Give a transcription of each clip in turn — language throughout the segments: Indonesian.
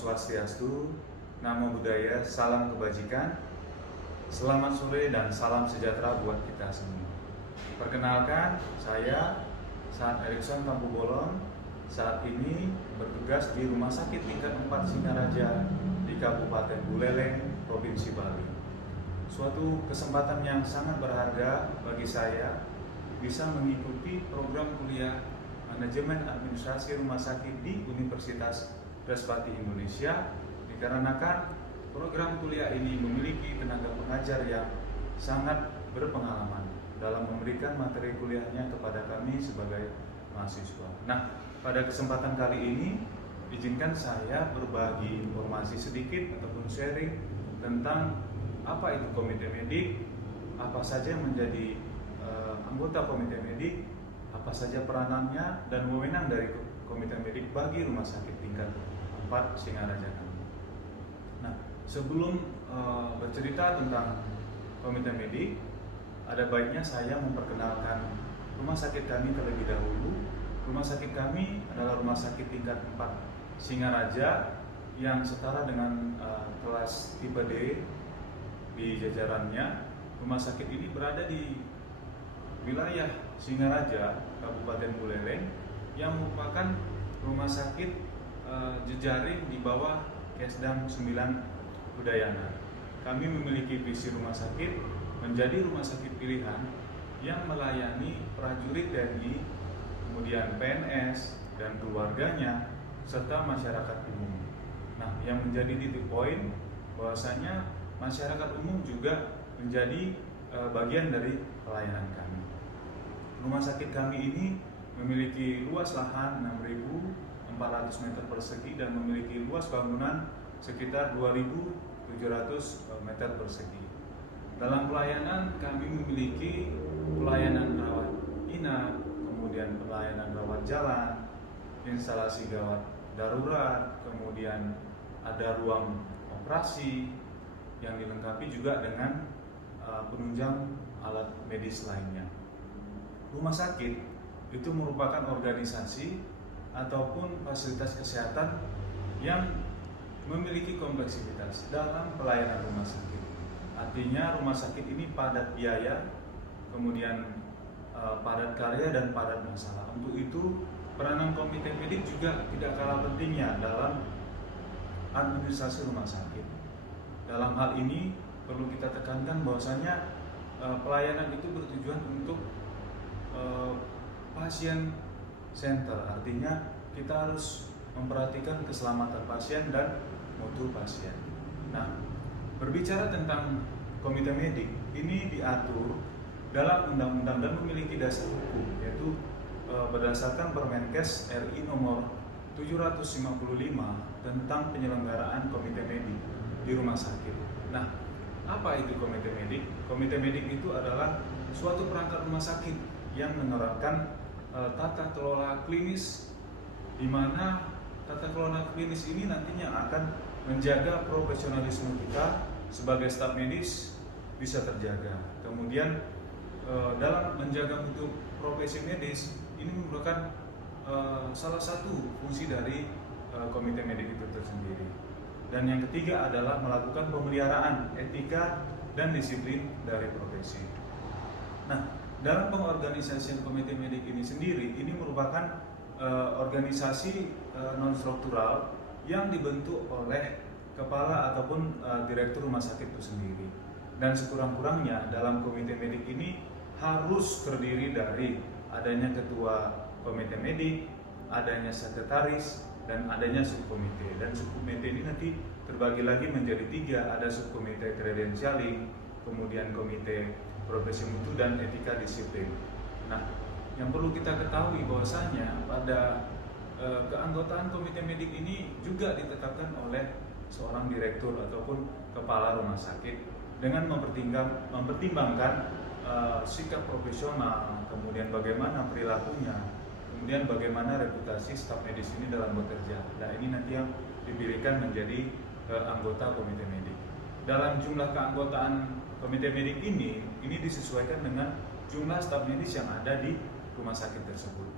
Swastiastu, Namo Buddhaya, salam kebajikan, selamat sore dan salam sejahtera buat kita semua. Perkenalkan, saya Saat Erikson Tampu Bolon saat ini bertugas di Rumah Sakit Tingkat 4 Singaraja di Kabupaten Buleleng, Provinsi Bali. Suatu kesempatan yang sangat berharga bagi saya bisa mengikuti program kuliah Manajemen Administrasi Rumah Sakit di Universitas Respati Indonesia, dikarenakan program kuliah ini memiliki tenaga pengajar yang sangat berpengalaman dalam memberikan materi kuliahnya kepada kami sebagai mahasiswa. Nah, pada kesempatan kali ini izinkan saya berbagi informasi sedikit ataupun sharing tentang apa itu komite medik, apa saja yang menjadi anggota komite medik, apa saja peranannya dan wewenang dari komite medik bagi rumah sakit tingkat 4 Singaraja kami. Nah, sebelum bercerita tentang komite medik, ada baiknya saya memperkenalkan rumah sakit kami terlebih dahulu. Rumah sakit kami adalah rumah sakit tingkat 4 Singaraja yang setara dengan kelas tipe D di jajarannya. Rumah sakit ini berada di wilayah Singaraja, Kabupaten Buleleng, yang merupakan rumah sakit jejaring di bawah Kesdam 9 Udayana. Kami memiliki visi rumah sakit menjadi rumah sakit pilihan yang melayani prajurit TNI, kemudian PNS dan keluarganya, serta masyarakat umum. Nah, yang menjadi titik poin bahwasanya masyarakat umum juga menjadi bagian dari pelayanan kami. Rumah sakit kami ini memiliki luas lahan 6.400 meter persegi dan memiliki luas bangunan sekitar 2.700 meter persegi. Dalam pelayanan kami memiliki pelayanan rawat inap, kemudian pelayanan rawat jalan, instalasi gawat darurat, kemudian ada ruang operasi yang dilengkapi juga dengan penunjang alat medis lainnya. Rumah sakit itu merupakan organisasi ataupun fasilitas kesehatan yang memiliki kompleksitas dalam pelayanan rumah sakit. Artinya rumah sakit ini padat biaya, kemudian padat karya dan padat masalah. Untuk itu peranan komite medik juga tidak kalah pentingnya dalam administrasi rumah sakit. Dalam hal ini perlu kita tekankan bahwasanya pelayanan itu bertujuan untuk pasien center, artinya kita harus memperhatikan keselamatan pasien dan mutu pasien. Nah, berbicara tentang komite medik, ini diatur dalam undang-undang dan memiliki dasar hukum, yaitu berdasarkan Permenkes RI nomor 755 tentang penyelenggaraan komite medik di rumah sakit. Nah, apa itu komite medik? Komite medik itu adalah suatu perangkat rumah sakit yang menerapkan tata kelola klinis, di mana tata kelola klinis ini nantinya akan menjaga profesionalisme kita sebagai staf medis bisa terjaga. Kemudian dalam menjaga mutu profesi medis ini merupakan salah satu fungsi dari komite medik itu tersendiri. Dan yang ketiga adalah melakukan pemeliharaan etika dan disiplin dari profesi. Nah, dalam pengorganisasian komite medik ini sendiri, ini merupakan organisasi non-struktural yang dibentuk oleh kepala ataupun direktur rumah sakit itu sendiri. Dan sekurang-kurangnya dalam komite medik ini harus terdiri dari adanya ketua komite medik, adanya sekretaris, dan adanya subkomite. Dan subkomite ini nanti terbagi lagi menjadi 3, ada subkomite kredensialing, kemudian komite profesi mutu dan etika disiplin. Nah, yang perlu kita ketahui bahwasanya pada keanggotaan komite medik ini juga ditetapkan oleh seorang direktur ataupun kepala rumah sakit dengan mempertimbangkan sikap profesional, kemudian bagaimana perilakunya, kemudian bagaimana reputasi staf medis ini dalam bekerja. Nah, ini nanti yang dipilihkan menjadi anggota komite medik. Dalam jumlah keanggotaan komite medik ini disesuaikan dengan jumlah staf medis yang ada di rumah sakit tersebut.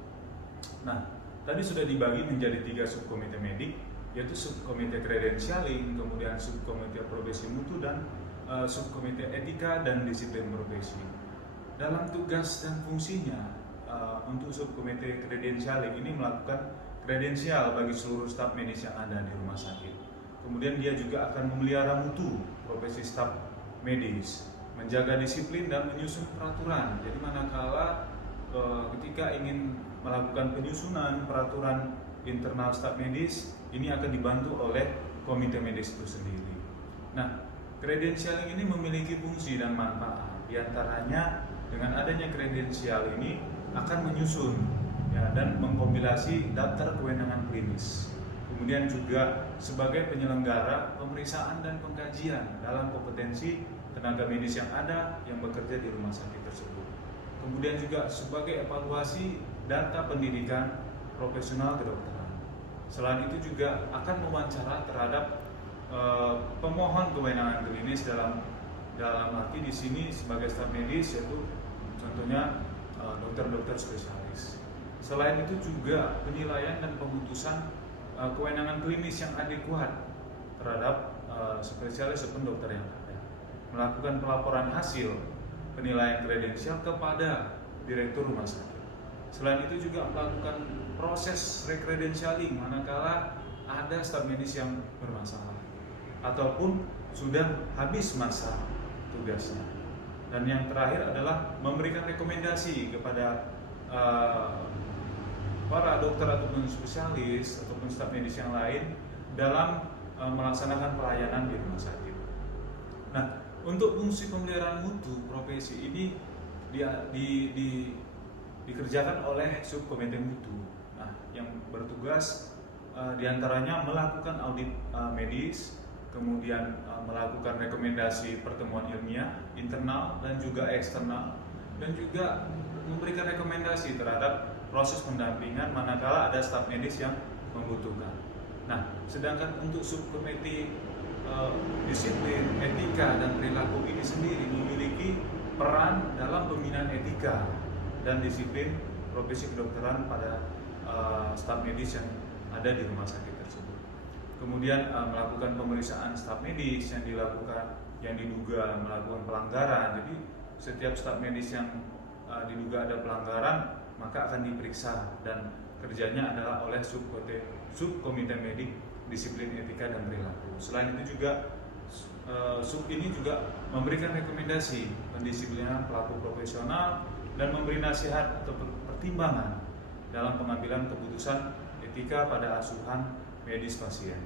Nah, tadi sudah dibagi menjadi 3 subkomite medik. yaitu subkomite credentialing, kemudian subkomite profesi mutu, dan subkomite etika dan disiplin profesi. Dalam tugas dan fungsinya, untuk subkomite credentialing ini melakukan kredensial bagi seluruh staf medis yang ada di rumah sakit. Kemudian dia juga akan memelihara mutu profesi staf medis, menjaga disiplin dan menyusun peraturan. Jadi manakala ketika ingin melakukan penyusunan peraturan internal staf medis, ini akan dibantu oleh komite medis itu sendiri. Nah, kredensialing ini memiliki fungsi dan manfaat. Di antaranya dengan adanya kredensial ini akan menyusun ya, dan mengkompilasi daftar kewenangan klinis. Kemudian juga sebagai penyelenggara pemeriksaan dan pengkajian dalam kompetensi tenaga medis yang ada yang bekerja di rumah sakit tersebut. Kemudian juga sebagai evaluasi data pendidikan profesional kedokteran. Selain itu juga akan mewawancara terhadap pemohon kewenangan klinis dalam arti di sini sebagai staf medis, yaitu contohnya dokter-dokter spesialis. Selain itu juga penilaian dan pemutusan kewenangan klinis yang adekuat terhadap spesialis ataupun dokter yang ada. Melakukan pelaporan hasil penilaian kredensial kepada direktur rumah sakit. Selain itu juga melakukan proses rekredensialing manakala ada staf medis yang bermasalah ataupun sudah habis masa tugasnya. Dan yang terakhir adalah memberikan rekomendasi kepada para dokter ataupun spesialis ataupun staf medis yang lain dalam melaksanakan pelayanan di rumah sakit. Nah, untuk fungsi pemeliharaan mutu profesi ini dikerjakan oleh subkomite mutu. Nah, yang bertugas diantaranya melakukan audit medis, kemudian melakukan rekomendasi pertemuan ilmiah internal dan juga eksternal, dan juga memberikan rekomendasi terhadap proses pendampingan manakala ada staf medis yang membutuhkan. Nah, sedangkan untuk subkomite disiplin, etika, dan perilaku ini sendiri memiliki peran dalam pembinaan etika dan disiplin profesi kedokteran pada staf medis yang ada di rumah sakit tersebut. Kemudian melakukan pemeriksaan staf medis yang diduga melakukan pelanggaran. Jadi setiap staf medis yang diduga ada pelanggaran maka akan diperiksa, dan kerjanya adalah oleh subkomite medik disiplin etika dan perilaku. Selain itu juga sub ini juga memberikan rekomendasi pendisiplinan pelaku profesional dan memberi nasihat atau pertimbangan dalam pengambilan keputusan etika pada asuhan medis pasien.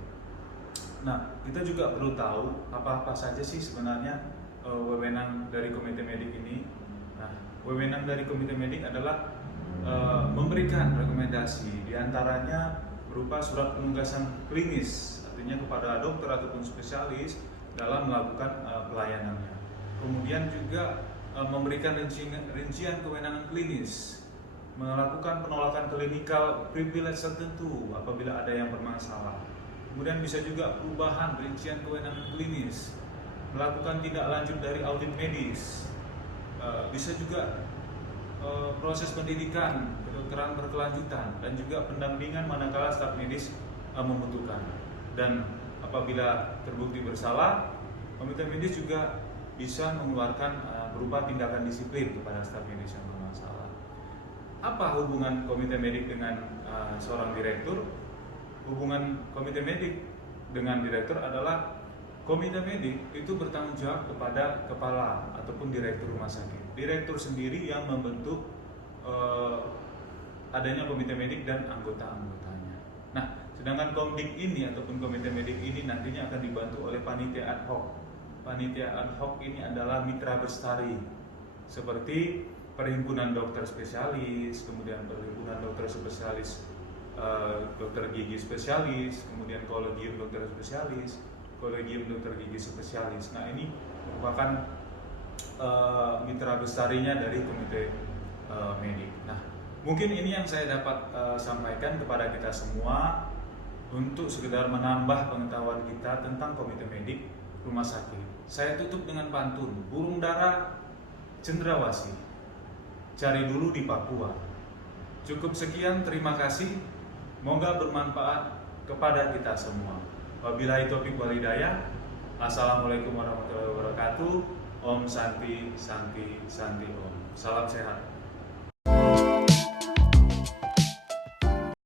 Nah, kita juga perlu tahu apa-apa saja sih sebenarnya wewenang dari komite medik ini. Nah, wewenang dari komite medik adalah memberikan rekomendasi, diantaranya berupa surat penugasan klinis, artinya kepada dokter ataupun spesialis dalam melakukan pelayanannya. Kemudian juga memberikan rincian kewenangan klinis, melakukan penolakan klinikal privilege tertentu apabila ada yang bermasalah. Kemudian bisa juga perubahan rincian kewenangan klinis, melakukan tindak lanjut dari audit medis, bisa juga proses pendidikan kedokteran berkelanjutan, dan juga pendampingan manakala staf medis membutuhkan. Dan apabila terbukti bersalah, komite medis juga bisa mengeluarkan berupa tindakan disiplin kepada staf medis yang bermasalah. Apa hubungan komite medik dengan seorang direktur? Hubungan komite medik dengan direktur adalah komite medik itu bertanggung jawab kepada kepala ataupun direktur rumah sakit. Direktur sendiri yang membentuk adanya komite medik dan anggota-anggotanya. Nah, sedangkan komdik ini ataupun komite medik ini nantinya akan dibantu oleh panitia ad hoc. Panitia ad hoc ini adalah mitra bestari seperti perhimpunan dokter spesialis, kemudian perhimpunan dokter spesialis, dokter gigi spesialis, kemudian kolegium dokter spesialis, kolegium dokter gigi spesialis. Nah, ini merupakan mitra bestarinya dari komite medik. Nah, mungkin ini yang saya dapat sampaikan kepada kita semua untuk sekedar menambah pengetahuan kita tentang komite medik rumah sakit. Saya tutup dengan pantun, burung dara cendrawasih, cari dulu di Papua. Cukup sekian, terima kasih. Moga bermanfaat. kepada kita semua. Wabillahi taufiq wal hidayah. Assalamualaikum warahmatullahi wabarakatuh. Om Santi Santi Santi Om. Salam sehat.